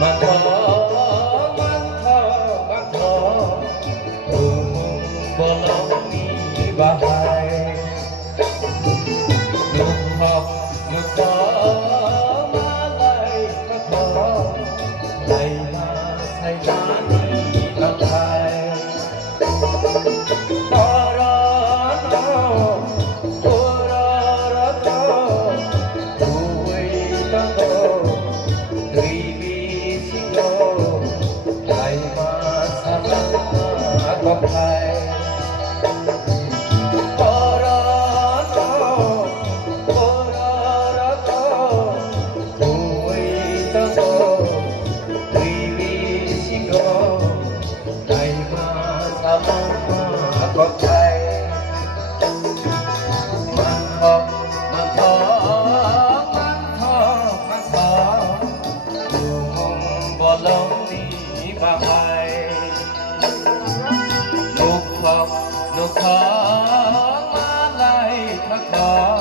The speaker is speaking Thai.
มันทอมันทอมันทอบ่ลองมีบ่ายลูกขอบลูกขอมาไล่มาขอไล่มาใส่ตานีลำไทยตอรอนอโอรอรอตอดูไว้ตั้งโตตรีวีสิโกไล่มาสามังกบไทยก็ใจมันทอมันทอมันทอมันทอดูมงบ่ลงนี้บ่ไปลูกขอมาไล่ทักทอ